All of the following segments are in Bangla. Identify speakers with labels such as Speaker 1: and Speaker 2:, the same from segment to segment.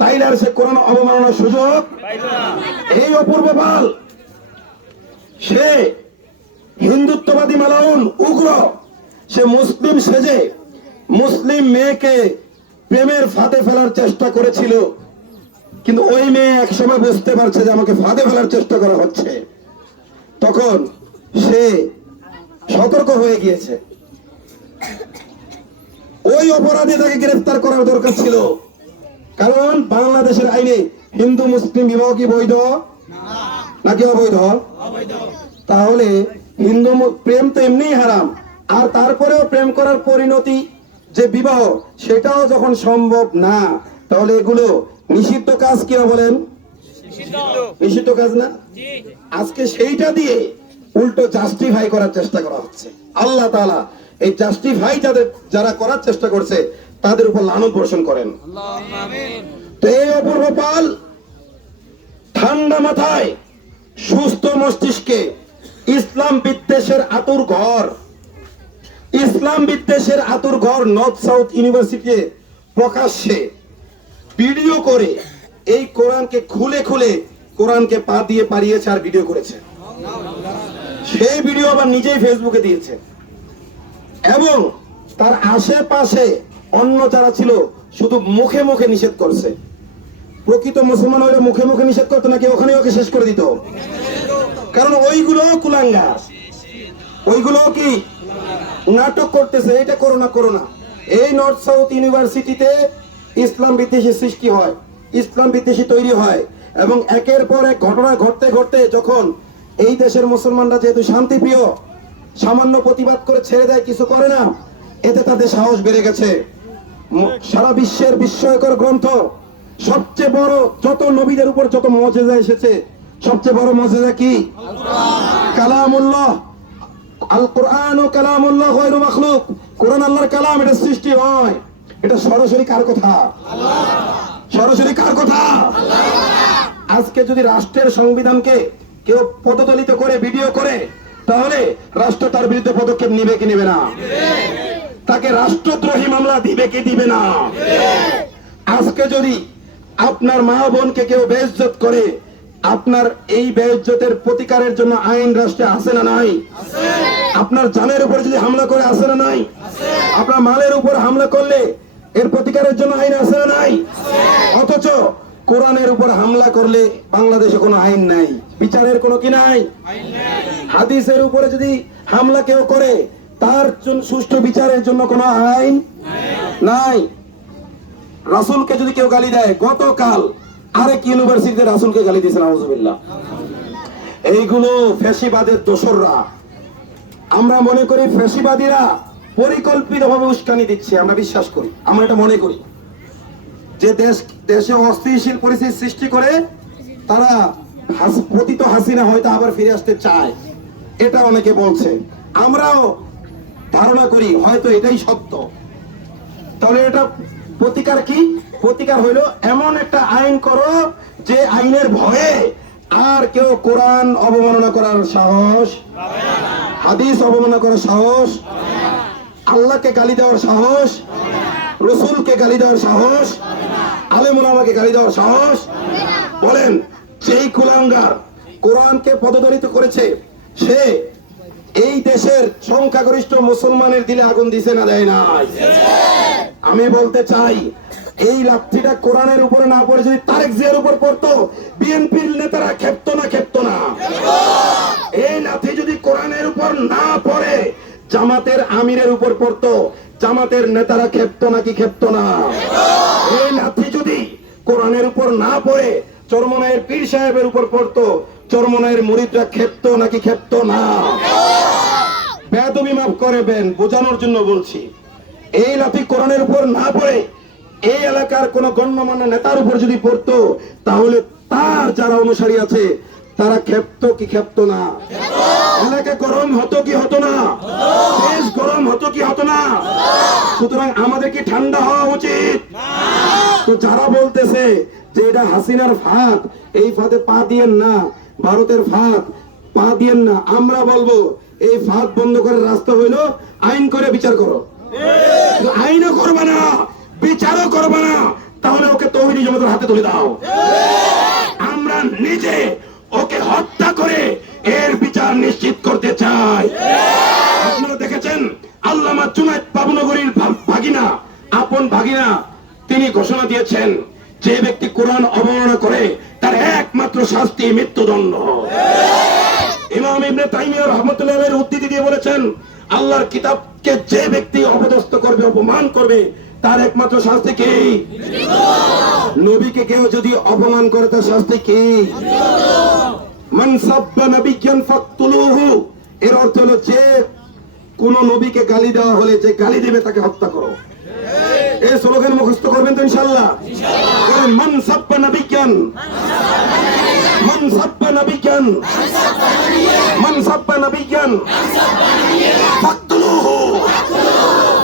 Speaker 1: তাইলে আর সে কোরআন অবমাননার সুযোগ? এই অপূর্ব পাল, সে হিন্দুত্ববাদী মালাউন, উগ্র, সে মুসলিম সেজে, মুসলিম মেয়েকে প্রেমের ফাঁদে ফেলার চেষ্টা করেছিল, কিন্তু ওই মেয়ে একসময় বুঝতে পারছে যে আমাকে ফাঁদে ফেলার চেষ্টা করা হচ্ছে। তখন সে সতর্ক হয়ে গিয়েছে। ওই অপরাধে তাকে গ্রেফতার করার দরকার ছিল। কারণ বাংলাদেশের আইনে হিন্দু, মুসলিম বিবাহ কি বৈধ? নাকি অবৈধ? তাহলে হিন্দু প্রেম তো এমনিই হারাম। আর তারপরেও প্রেম করার পরিণতি যে বিবাহ, সেটাও যখন সম্ভব না, তাহলে এগুলো নিষিদ্ধ কাজ কি বলেন? নিষিদ্ধ কাজ না? আজকে সেইটা দিয়ে উল্টো জাস্টিফাই করার চেষ্টা করা হচ্ছে। আল্লাহ তাআলা এই জাস্টিফাই যাদের, যারা করার চেষ্টা করছে, তাদের উপর লানত বর্ষণ করেন। তো এই অপূর্ব পাল ঠান্ডা মাথায় সুস্থ মস্তিষ্কে ইসলাম বিদ্বেষের আতুর ঘর। ইসলাম বিদ্বেষের আতুর ঘর নর্থ সাউথ ইউনিভার্সিটিতে প্রকাশ্যে ভিডিও করে এই কোরআনকে খুলে খুলে কোরআনকে পা দিয়ে পারিয়েছে আর ভিডিও করেছে। সেই ভিডিও আবার নিজেই ফেসবুকে দিয়েছে। এবং তার আশেপাশে অন্য যারা ছিল, শুধু মুখে মুখে নিষেধ করছে। প্রকৃত মুসলমান হইলে মুখে মুখে নিষেধ করতো নাকি ওখানে ওকে শেষ করে দিত? কারণ ওইগুলো কুলাঙ্গা ওইগুলো কি নাটক করতেছে, এটা করো না করো না। এই নর্থ সাউথ ইউনিভার্সিটিতে ইসলাম বিদ্বেষী সৃষ্টি হয়, ইসলাম বিদ্বেষী তৈরি হয়, এবং একের পর এক ঘটনা ঘটতে ঘটতে যখন এই দেশের মুসলমানরা যেহেতু শান্তিপ্রিয় সামান্য প্রতিবাদ করে ছেড়ে দেয়, কিছু করে না। এতে তাদের সাহস বেড়ে গেছে। সারা বিশ্বের বিস্ময়কর গ্রন্থ, সবচেয়ে বড় যত নবীদের উপর যত মজেজা এসেছে, সবচেয়ে বড় মজেজা কি? কালামুল্লাহ। কোরআন আল্লাহর কালাম, এটা সৃষ্টি হয়। এটা সরাসরি কার কথা? সরাসরি কার কথা? আজকে যদি রাষ্ট্রের সংবিধানকে কেউ পদদলিত করে, ভিডিও করে তাহলে রাষ্ট্র তার বিরুদ্ধে পদক্ষেপ নিবে কি নেবে না? তাকে রাষ্ট্রদ্রোহী মামলা দিবে কি দিবে না? আজকে যদি আপনার মা বোনকে কেউ বেইজ্জত করে, আপনার এই বেইজ্জতের প্রতিকারের জন্য আইন রাষ্ট্রে আছে না নাই? আপনার জানের উপর যদি হামলা করে আসে না নাই? আপনার মালের উপর হামলা করলে এর প্রতিকারের জন্য আইন আছে না নাই? অথচ কোরআনের উপর হামলা করলে বাংলাদেশে কোনো আইন নাই। বিচারের কোনো কি নাই? হাদিসের উপরে যদি হামলা কেউ করে, তার সুষ্ঠু বিচারের জন্য কোনো আইন নাই। রাসুলকে যদি কেউ গালি দেয়, গতকাল আরেক ইউনিভার্সিটিতে রাসুলকে গালি দিয়েছে নাউজুবিল্লাহ। এইগুলো ফ্যাসিবাদের দোসররা। আমরা মনে করি ফ্যাসিবাদীরা পরিকল্পিতভাবে উস্কানি দিচ্ছে, আমরা বিশ্বাস করি। আমরা এটা মনে করি। যে দেশ দেশে অস্থিতিশীল পরিস্থিতি সৃষ্টি করে তারা পতিত হাসিনা হয়তো আবার ফিরে আসতে চায়। এটা অনেকে বলছে। আমরাও ধারণা করি, হয়তো এটাই সত্য। তাহলে এটা প্রতিকার কি? প্রতিকার হইল এমন একটা আইন করো যে আইনের ভয়ে আর কেউ কোরআন অবমাননা করার সাহস, হাদিস অবমাননা করার সাহস, আল্লাহকে গালি দেওয়ার সাহস, রসুলকে গালি দেওয়ার সাহস আলেমুল আমাকে গালি দেওয়ার সাহস? বলেন, যেই কুলাঙ্গার কোরআনকে পদদলিত করেছে, সে এই দেশের সংখ্যাগরিষ্ঠ মুসলমানের দিলে আগুন দিছে না দেয় নাই? আমি বলতে চাই, এই লাঠিটা কোরআনের উপরে না পড়ে যদি তারেক জিয়ার উপর পড়তো, বিএনপির নেতারা খেপতো না খেপতো না। এই লাঠি যদি কোরআনের উপর না পড়ে, জামাতের আমিরের উপর পড়তো, জামাতের নেতারা খেপতো নাকি খেপতো না? এই যদি কোরআনের উপর না পড়ে, চরমনায়ের পীর সাহেবের উপর চরমনায়ের মুরিদরা খেপতো নাকি খেপতো না? মাফ বোঝানোর জন্য বলছি। এই লাঠি কোরআনের উপর না পড়ে, এই এলাকার কোন গণ্যমান্য নেতার উপর যদি পড়তো, তাহলে তার যারা অনুসারী আছে, তারা ক্ষেপ্ত কি ক্ষেপ্ত না? এলাকা গরম হতো কি হতো না? দেশ গরম হতো কি হতো না? সুতরাং আমাদের কি ঠান্ডা হওয়া উচিত? তো যারা বলতেছে যে এটা হাসিনার ফাঁদ এই ফাঁদে পা দিয়েন না ভারতের ফাঁদ পা দিয়েন না আমরা বলব এই ফাঁদ বন্ধ করার রাস্তা হইল আইন করে বিচার করো। আইনও করবে না বিচারও করবে না জমি জমাদের হাতে তুলে দাও। আমরা নিজে ওকে হত্যা করে এর বিচার নিশ্চিত করতে চাই। আপনারা দেখেছেন আল্লামা জুনাইদ বাবুনগরীর ভাগিনা আপন ভাগিনা তিনি ঘোষণা দিয়েছেন যে ব্যক্তি কোরআন অবমাননা করে তার একমাত্র শাস্তি মৃত্যুদণ্ড। ইমাম ইবনে তাইমিয়া রহমতুল্লাহ উদ্ধৃতি দিয়ে বলেছেন আল্লাহর কিতাবকে যে ব্যক্তি অপদস্থ করবে অপমান করবে তার একমাত্র শাস্তি কি? নবীকে কেউ যদি অপমান করে তার শাস্তি কি? মান এর অর্থ হলো যে কোন নবীকে গালি দেওয়া হলে যে গালি দেবে তাকে হত্যা করো। এই স্লোগান মুখস্থ করবেন তো ইনশাআল্লাহ। বলেন, মান সাব্বা মন মান সাব্বা নাবিয়ান। মান সাপ্পা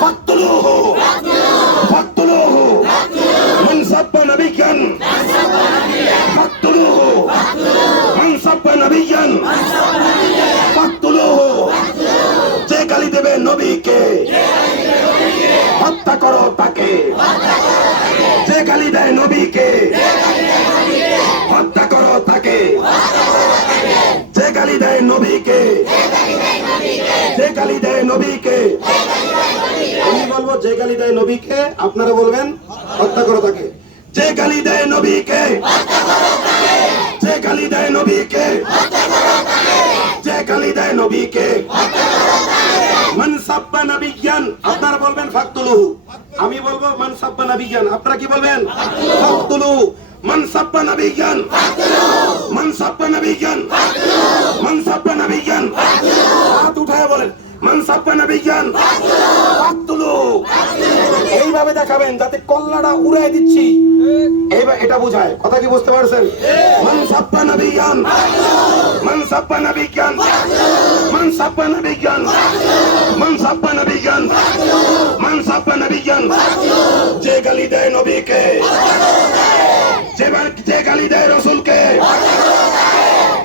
Speaker 1: ফাকতুলুহু ফাকতুলুহু মান সাব্বা নাবিয়ান ফাকতুলুহু মান সাব্বা নাবিয়ান ফাকতুলুহু যে গালি দেবে নবীকে হত্যা করো তাকে যে গালি দেয় নবীকে হত্যা করো তাকে যে গালি দেয় নবীকে যে গালি দেয় নবীকে আমি বলব যে গালি দেয় নবীকে আপনারা বলবেন হত্যা করো তাকে। যে গালি দেয় নবীকে, যে গালি দেয় নবীকে, যে গালি দেয় নবীকে, মান আপনারা বলবেন ফাকতুলু। আমি বলব মান সাব্বা আপনারা কি বলবেন? ফাকতুলু। মান সাব্বা নবিয়ান, মান সাব্বা নবিয়ান, মান হাত উঠায় বলেন। এইভাবে দেখাবেন যাতে কল্লাটা উড়াই দিচ্ছি। এইবার এটা বোঝায়। কথা কি বুঝতে পারছেন? মান সাব্বা নবিয়ান। মান সাব্বা নবিয়ান। মান সাব্বা নবিয়ান। মান সাব্বা নবিয়ান। মান সাব্বা নবিয়ান। যে গালি দেয় নবীকে। যে গালি দেয় রসুলকে।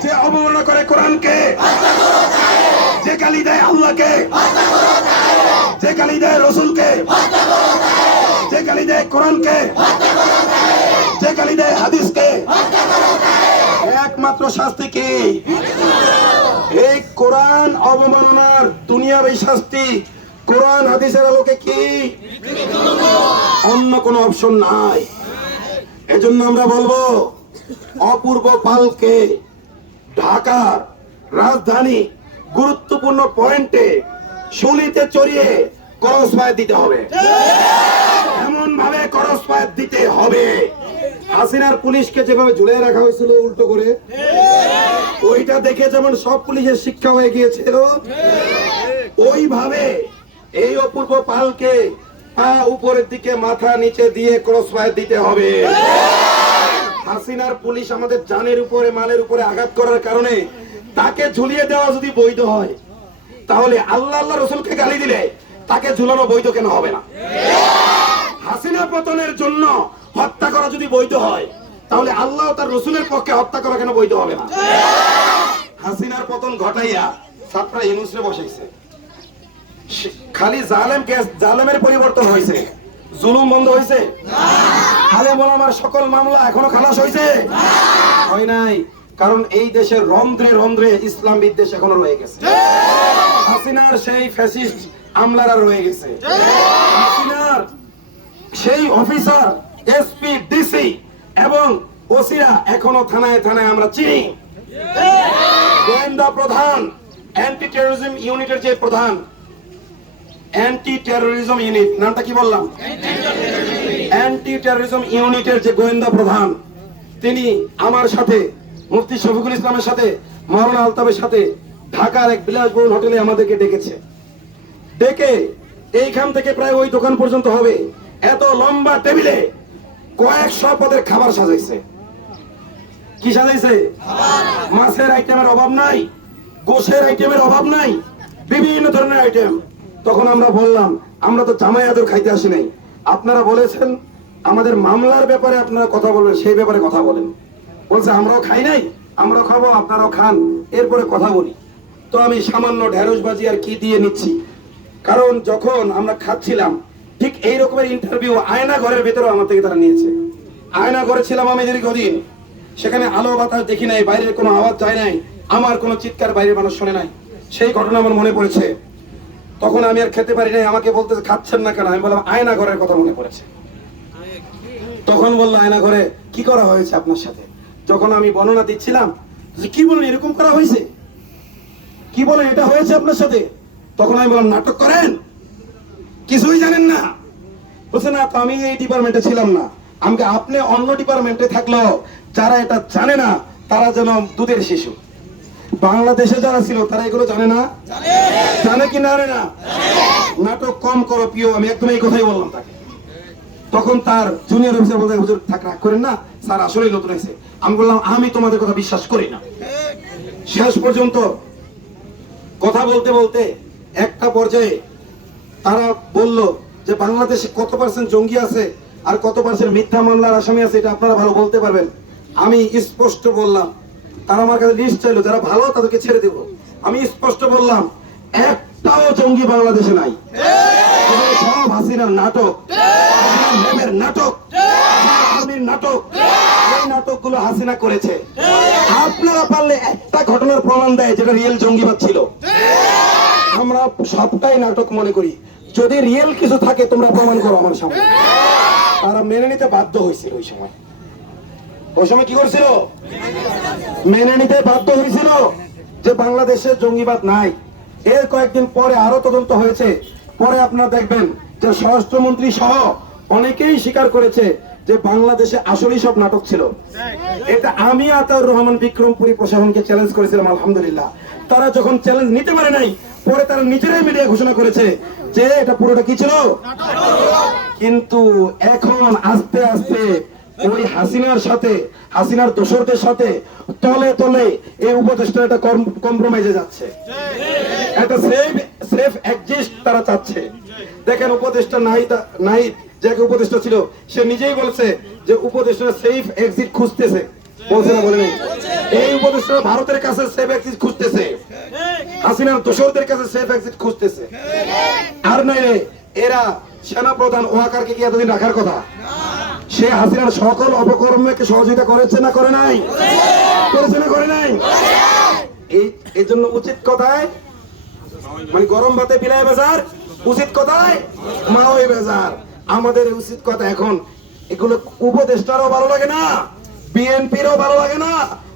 Speaker 1: যে অবমাননা করে কোরআনকে। যে গালি দেয় আল্লাহকে, যে গালি দেয় রসুলকে, যে গালি দেয় কোরআনকে, যে গালি দেয় হাদিসকে, একমাত্র শাস্তি কি? এই কোরআন অবমাননার দুনিয়ার এই শাস্তি, কোরআন হাদিসের আলোকে কি? অন্য কোনো অপশন নাই। এজন্য আমরা বলব, অপূর্ব পালকে ঢাকার রাজধানী গুরুত্বপূর্ণ পয়েন্টে শুলিতে চড়িয়ে করস ফায়ার দিতে হবে। এমন ভাবে করস ফায়ার দিতে হবে। হাসিনার পুলিশকে যেভাবে ঝুলে রাখা হয়েছিল উল্টো করে, ওইটা দেখে যেমন সব পুলিশের শিক্ষা হয়ে গিয়েছিল, ওইভাবে এই অপূর্ব পালকে পা উপরের দিকে মাথা নিচে দিয়ে ক্রস ফায়ার দিতে হবে। হাসিনার পুলিশ আমাদের জানের উপরে, মালের উপরে আঘাত করার কারণে তাকে ঝুলিয়ে দেওয়া যদি বৈধ হয় তাহলে আল্লাহ আল্লাহ রসুলকে গালি দিলে তাকে ঝুলানো বৈধ কেন হবে না? হাসিনা পতনের জন্য হত্যা করা যদি বৈধ হয় তাহলে আল্লাহ তার রসুলের পক্ষে হত্যা করা কেন বৈধ হবে না? হাসিনার পতন ঘটাইয়া ছাত্রা ইনুসরে বসাইছে। খালি জালেম কে জালেমের পরিবর্তন হয়েছে। জুলুম বন্ধ হয়েছে। খালে আলে আমার সকল মামলা এখনও খালাস হয়েছে। হয় নাই। কারণ এই দেশের রন্ধ্রে রন্ধ্রে ইসলাম বিদ্বেষ এখনও রয়ে গেছে। হাসিনার সেই ফ্যাসিস্ট আমলারা রয়ে গেছে। হাসিনার সেই অফিসার এসপি ডিসি এবং ওসিরা এখনও থানায় থানায় আমরা চিনি। গোয়েন্দা প্রধান অ্যান্টি টেরোরিজম ইউনিটের যে প্রধান অ্যান্টি টেরোরিজম ইউনিট নামটা কি বললাম? অ্যান্টি টেরোরিজম ইউনিটের যে গোয়েন্দা প্রধান তিনি আমার সাথে মুফতি শফিকুল ইসলামের সাথে, মহারণা আলতাবের সাথে ঢাকার এক বিলাসবহুল হোটেলে আমাদেরকে ডেকেছে। ডেকে এইখান থেকে প্রায় ওই দোকান পর্যন্ত হবে। এত লম্বা টেবিলে কয়েকশো পদের খাবার সাজাইছে। কি সাজাইছে? মাছের আইটেমের অভাব নাই, গোশের আইটেমের অভাব নাই, বিভিন্ন ধরনের আইটেম। তখন আমরা বললাম, আমরা তো জামাই আদর খাইতে আসি নাই। আপনারা বলেছেন, আমাদের মামলার ব্যাপারে আপনারা কথা বলবেন, সেই ব্যাপারে কথা বলেন। বলছে, আমরাও খাই নাই, আমরাও খাব, আপনারাও খান। এরপরে কথা বলি। তো আমি সামান্য ঢেঁড়সবাজি আর কি দিয়ে নিচ্ছি। কারণ যখন আমরা খাচ্ছিলাম, ঠিক এই রকমের ইন্টারভিউ আয়না ঘরের ভেতরেও আমার থেকে তারা নিয়েছে। আয়না ঘরে ছিলাম আমি দীর্ঘদিন। সেখানে আলো বাতাস দেখি নাই, বাইরের কোনো আওয়াজ যায় নাই, আমার কোনো চিৎকার বাইরের মানুষ শোনে নাই। সেই ঘটনা আমার মনে পড়েছে। তখন আমি আর খেতে পারি নাই, আমাকে বলতে খাচ্ছেন না কেন? আমি বললাম, আয়না ঘরের কথা মনে পড়েছে। তখন বলল, আয়না ঘরে কি করা হয়েছে আপনার সাথে? যখন আমি বর্ণনা দিচ্ছিলাম যে কি বলেন এরকম করা হয়েছে? কি বলেন এটা হয়েছে আপনার সাথে? তখন আমি বললাম নাটক করেন? কিছুই জানেন না। বলছে না তো আমি এই ডিপার্টমেন্টে ছিলাম না। আমাকে আপনি অন্য ডিপার্টমেন্টে থাকলেও যারা এটা জানে না তারা যেন দুধের শিশু। বাংলাদেশে যারা ছিল তারা এগুলো জানে না? জানে কি না জানে না? নাটক কম করো প্রিয়। আমি একদম এই কথাই বললাম তাকে। তখন তার জুনিয়র অফিসার বলতে হুজুর থাক, রাগ করেন না। স্যার, আসলেই নতুন হয়েছে। আমি বললাম, আমি তোমাদের কথা বিশ্বাস করি না। শেষ পর্যন্ত কথা বলতে বলতে একটা পর্যায়ে তারা বলল যে, বাংলাদেশে কত পার্সেন্ট জঙ্গি আছে আর কত পার্সেন্ট মিথ্যা মামলার আসামি আছে, এটা আপনারা ভালো বলতে পারবেন। আমি স্পষ্ট বললাম, তারা আমার কাছে লিস্ট চাইলো, যারা ভালো তাদেরকে ছেড়ে দেব। আমি স্পষ্ট বললাম, একটাও জঙ্গি বাংলাদেশে নাই। সব হাসিনার নাটক। নাটক। তারা মেনে নিতে বাধ্য হয়েছিল ওই সময়। ওই সময় কি করছিল? মেনে নিতে বাধ্য হয়েছিল যে বাংলাদেশে জঙ্গিবাদ নাই। এর কয়েকদিন পরে আরও তদন্ত হয়েছে। পরে আপনারা দেখবেন যে স্বরাষ্ট্রমন্ত্রী সহ অনেকেই স্বীকার করেছে যে বাংলাদেশে আসলেই সব নাটক ছিল। এটা আমি আতাউর রহমান বিক্রমপুরী প্রশাসনকে চ্যালেঞ্জ করেছিলাম, আলহামদুলিল্লাহ। তারা যখন চ্যালেঞ্জ নিতে পারে নাই, পরে তারা নিজেরাই মিডিয়া ঘোষণা করেছে যে এটা পুরোটা কি ছিল? কিন্তু এখন আস্তে আস্তে ওই হাসিনার সাথে, হাসিনার দোসরদের সাথে তলে তলে এই উপদেষ্টা একটা কম্প্রোমাইজে যাচ্ছে। একটা সেফ সেফ এক্সিস্ট তারা চাচ্ছে। দেখেন উপদেষ্টা নাই নাই যে এক উপদেষ্টা ছিল, সে নিজেই বলছে যে উপদেষ্টা সেফ এক্সিট খুঁজতেছে। বলছে না বলে নেই? এই উপদেষ্টা ভারতের কাছে সেফ এক্সিট খুঁজতেছে। হাসিনার দোসরদের কাছে সেফ এক্সিট খুঁজতেছে। আর নাই এরা সেনা প্রধান ওয়াকারকে কি এতদিন রাখার কথা? সে হাসিনার সকল অপকর্মকে সহযোগিতা করেছে না করে নাই? করেছে না করে নাই? এই এই জন্য উচিত কথায় মানে গরম ভাতে বিলায় বাজার, উচিত কথায় মাওই বাজার। আমাদের উচিত কথা এখন, এগুলো উপদেষ্টারও ভালো লাগে না, বিএনপিরও ভালো লাগে না,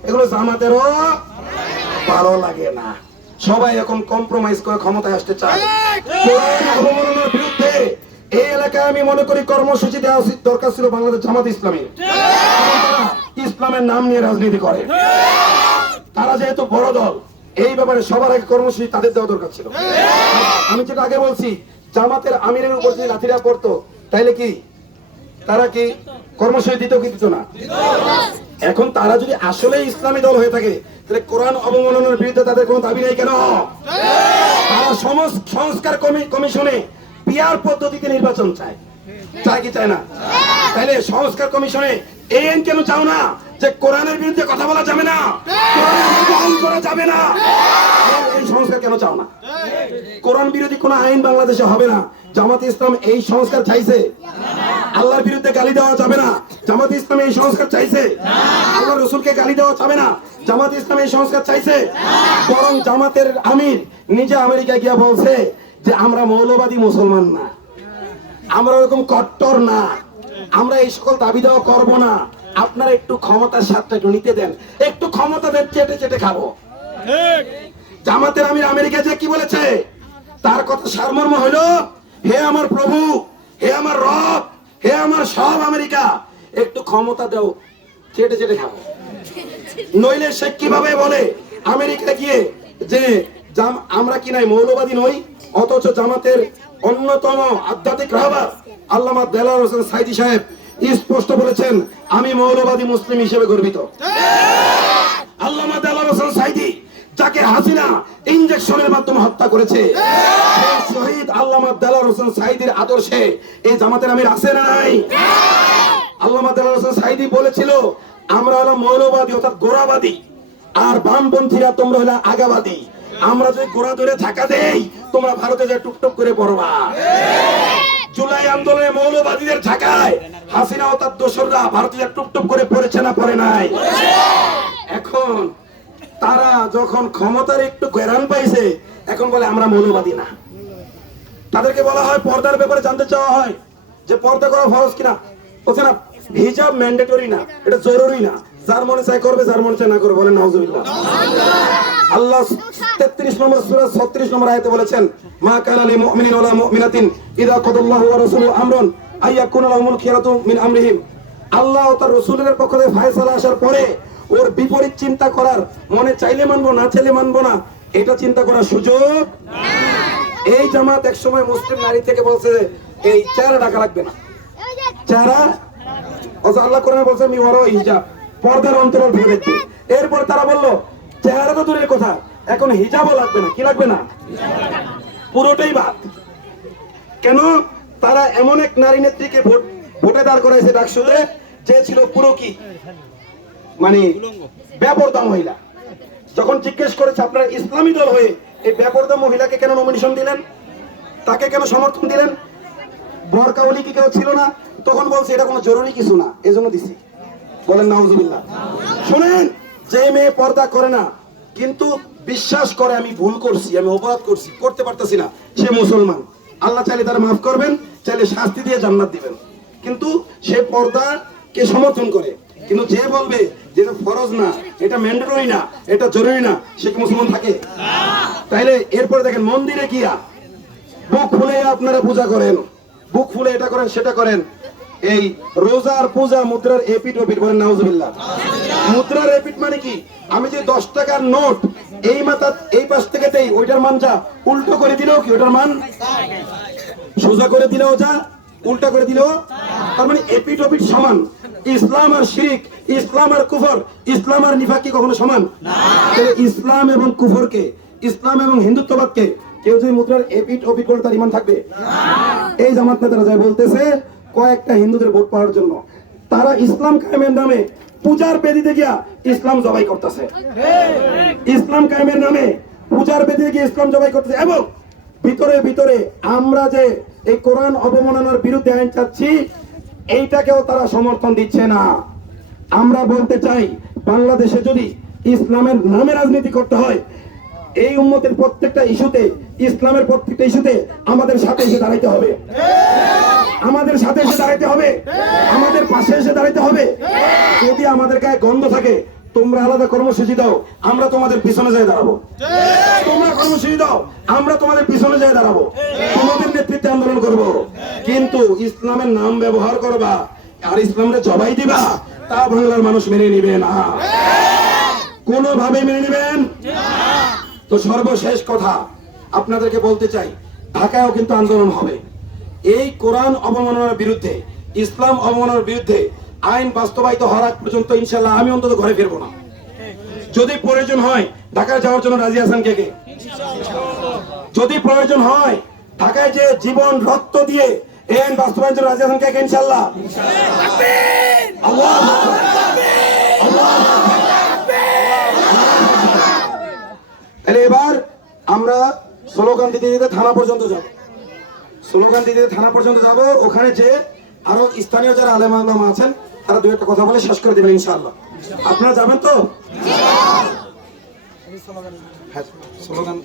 Speaker 1: এগুলো জামাতেরও ভালো লাগে না। সবাই এখন কম্প্রোমাইজ করে ক্ষমতায় আসতে চায়। এই এলাকায় আমি মনে করি কর্মসূচি দেওয়া উচিত, দরকার ছিল বাংলাদেশ জামাত ইসলামী। ইসলামের নাম নিয়ে রাজনীতি করে। তারা যেহেতু বড় দল, এই ব্যাপারে সবার আগে কর্মসূচি তাদের দেওয়া দরকার ছিল। আমি যেটা আগে বলছি, জামাতের আমিরের উপর যদি লাঠিরা পড়তো তাইলে কি? তারা কি কর্মসূচি দিত কি দিত না? এখন তারা যদি আসলে ইসলামী দল হয়ে থাকে, তাহলে কোরআন অবমাননার বিরুদ্ধে তাদের কোনো দাবি নেই কেন? তারা সংস্কার কমি- কমিশনে পিয়ার পদ্ধতিতে নির্বাচন চায়। চায় কি চায় না? তাহলে সংস্কার কমিশনে আইন কেন চাও না? যে কোরআনের বিরুদ্ধে কথা বলা যাবে না? আইন করা যাবে না? এই সংস্কার কেন চাও না? কোরআন বিরোধী কোন আইন বাংলাদেশে হবে না। জামাত ইসলাম এই সংস্কার চাইছে। আল্লাহর বিরুদ্ধে গালি দেওয়া যাবে না। জামাত ইসলাম এই সংস্কার চাইছে। আল্লাহ রসুলকে গালি দেওয়া যাবে না। জামাত ইসলাম এই সংস্কার চাইছে। বরং জামাতের আমির নিজে আমেরিকা গিয়া বলছে যে, আমরা মৌলবাদী মুসলমান না। আমরা ওরকম কট্টর না। আমরা এই সকল দাবি দেওয়া করব না। আপনারা একটু ক্ষমতার স্বাদটা একটু নিতে দেন। একটু ক্ষমতা দেন, চেটে চেটে খাব। জামাতের আমির আমেরিকা যে কি বলেছে? তার কথা সারমর্ম হইল হে আমার প্রভু হে আমার রব হে আমার সব আমেরিকা একটু ক্ষমতা দাও। চেটে চেটে খাব নইলে সে কীভাবে বলে আমেরিকা গিয়ে যে জাম- আমরা কি নাই মৌলবাদী নই অথচ জামাতের অন্যতম আধ্যাত্মিক রাহবার আল্লামা দেলার হোসেন সাইদি সাহেব স্পষ্ট বলেছেন আমি মৌলবাদী মুসলিম হিসেবে গর্বিত। আল্লামা দেলার হোসেন সাইদি যাকে হাসিনা ইনজেকশনের মাধ্যমে হত্যা করেছে শহীদ আল্লামা দেলার হোসেন সাইদির আদর্শে। এই জামাতের আমির আছে না নাই? আল্লামা দেলার হোসেন সাইদি বলেছিল, আমরা হলো মৌলবাদী অর্থাৎ গোড়াবাদী। আর বামপন্থীরা তোমরা হলো আগাবাদী। আমরা যদি গোড়া ধরে থাকা দেই, তোমরা ভারতে যা টুকটুক করে পড়বা। জুলাই আন্দোলনে মৌলবাদীদের থাকায় হাসিনা তার দোসররা ভারতীয় টুপ টুপ করে পড়েছে না পড়ে নাই? এখন তারা যখন ক্ষমতার একটু ঘেরান পাইছে, এখন বলে আমরা মৌলবাদী না। তাদেরকে বলা হয় পর্দার ব্যাপারে জানতে চাওয়া হয় যে পর্দা করা ফরজ কিনা। বলছে না, হিজাব ম্যান্ডেটরি না, এটা জরুরি না। যার মনে করবে, যার মনে না করবে, বলেন আল্লাহ 33 নম্বর সূরা 36 নম্বর আয়াতে বলেছেন, মা কানা লিল মুমিনিন ওয়ালা মুমিনাতিন ইযা কাদাল্লাহু ওয়া রাসূলুহু আমরান আইয়াকুনা লাহুমুল খিয়ারাতু মিন আমরিহিম। আল্লাহ ও তার রাসূলের পক্ষ থেকে ফয়সালা আসার পরে ওর বিপরীত চিন্তা করার মনে চাইলে মানবো, না চাইলে মানবো না, এটা চিন্তা করার সুযোগ এই জামাত এক সময় মুসলিম নারী থেকে বলছে এই চেহারা ঢাকা লাগবে না। চেহারা? আল্লাহ কোরআনে বলছে, মি ওয়ারো হিজাব। পর্দার অন্তরাল দেখবে এরপর তারা বলল, চেহারা তো দূরের কথা, এখন হিজাবও লাগবে না, কি লাগবে না? পুরোটাই বাদ। কেন? তারা এমন এক নারী নেত্রীকে ভোট, ভোটে দাঁড় করাইছে ডাকসুতে যে ছিল পুরো কি মানে ব্যাপরদা মহিলা। যখন জিজ্ঞেস করেছে, আপনারা ইসলামী দল হয়ে এই ব্যাপরদা মহিলাকে কেন নমিনেশন দিলেন? তাকে কেন সমর্থন দিলেন? বরকাউলি কি কেউ ছিল না? তখন বলছে, এটা কোনো জরুরি কিছু না এই জন্য দিছি। বলেন, নাউজুবিল্লাহ। শুনেন, যে মেয়ে পর্দা করে না, কিন্তু বিশ্বাস করে আমি ভুল করছি, আমি অপরাধ করছি, করতে পারতেছি না, সে মুসলমান। আল্লাহ চাইলে তার মাফ করবেন, চাইলে শাস্তি দিয়ে জান্নাত দিবেন। কিন্তু সে পর্দা কে সমর্থন করে। কিন্তু যে বলবে যে এটা ফরজ না, এটা ম্যান্ডেটরি না, এটা জরুরি না, সে কি মুসলমান থাকে? তাইলে এরপরে দেখেন, মন্দিরে গিয়া বুক ফুলে আপনারা পূজা করেন। বুক ফুলে এটা করেন, সেটা করেন। এই রোজার পূজা মুদ্রার এপিট ওপিট বলেন, নাউজুবিল্লাহ। মুদ্রার এপিট মানে কি? আমি যে দশ টাকার নোট এই মাথা এই পাশ থেকে ওইটার মান যা, উল্টো করে দিলেও কি, ওইটার মান? সোজা করে দিলেও যা উল্টা করে দিলেও তার মানে এপিট ওপিট সমান। ইসলাম আর শিরিক ইসলাম আর কুফর ইসলাম আর নিফাক কি কখনো সমান? তাহলে ইসলাম এবং কুফরকে ইসলাম এবং হিন্দুত্ববাদকে কেউ যদি মুদ্রার এপিট ওপিট করে তার ইমান থাকবে? এই জামাত নেতারা যায় বলতেছে কয়েকটা হিন্দুদের ভোট পাওয়ার জন্য। তারা ইসলাম কায়েমের নামে পূজার বেদিতে গিয়া ইসলাম জবাই করতেছে। ইসলাম কায়েমের নামে পূজার বেদিতে গিয়ে ইসলাম জবাই করতেছে। এবং ভিতরে ভিতরে আমরা যে এই কোরআন অবমাননার বিরুদ্ধে আইন চাচ্ছি, এইটাকেও তারা সমর্থন দিচ্ছে না। আমরা বলতে চাই, বাংলাদেশে যদি ইসলামের নামে রাজনীতি করতে হয়, এই উম্মতের প্রত্যেকটা ইস্যুতে, ইসলামের প্রত্যেকটা ইস্যুতে আমাদের সাথে এসে দাঁড়াইতে হবে। আমাদের সাথে এসে দাঁড়াইতে হবে। আমাদের পাশে এসে দাঁড়াইতে হবে। যদি আমাদের গায়ে গন্ধ থাকে তোমরা আলাদা কর্মসূচি দাও আমরা তোমাদের পিছনে যাই দাঁড়াবো। তোমরা কর্মসূচি দাও আমরা তোমাদের পিছনে যাই দাঁড়াবো। তোমাদের নেতৃত্বে আন্দোলন করব। কিন্তু ইসলামের নাম ব্যবহার করবা আর ইসলামের জবাই দিবা তা বাংলার মানুষ মেনে নিবে না। কোনোভাবে মেনে নেবেন তো সর্বশেষ কথা আপনাদেরকে বলতে চাই ঢাকায়ও কিন্তু আন্দোলন হবে। এই কোরআন অবমাননার বিরুদ্ধে ইসলাম অবমাননার বিরুদ্ধে আইন বাস্তবায়িত হওয়ার পর্যন্ত ইনশাল্লাহ আমি অন্তত ঘরে ফিরবো না। যদি প্রয়োজন হয়, ঢাকায় যাওয়ার জন্য রাজি আছেন কে কে? যদি প্রয়োজন হয়, ঢাকায় যে জীবন রক্ত দিয়ে এই আইন রাজি কে কে ইনশাল্লাহ তাহলে এবার আমরা স্লোগান দিতে দিতে থানা পর্যন্ত যাব। স্লোগান দিতে থানা পর্যন্ত যাব। ওখানে যে আরও স্থানীয় যারা আলেম আলম আছেন তারা দু একটা কথা বলে শেষ করে দেবেন ইনশাল্লাহ আপনারা যাবেন তো? হ্যাঁ স্লোগান।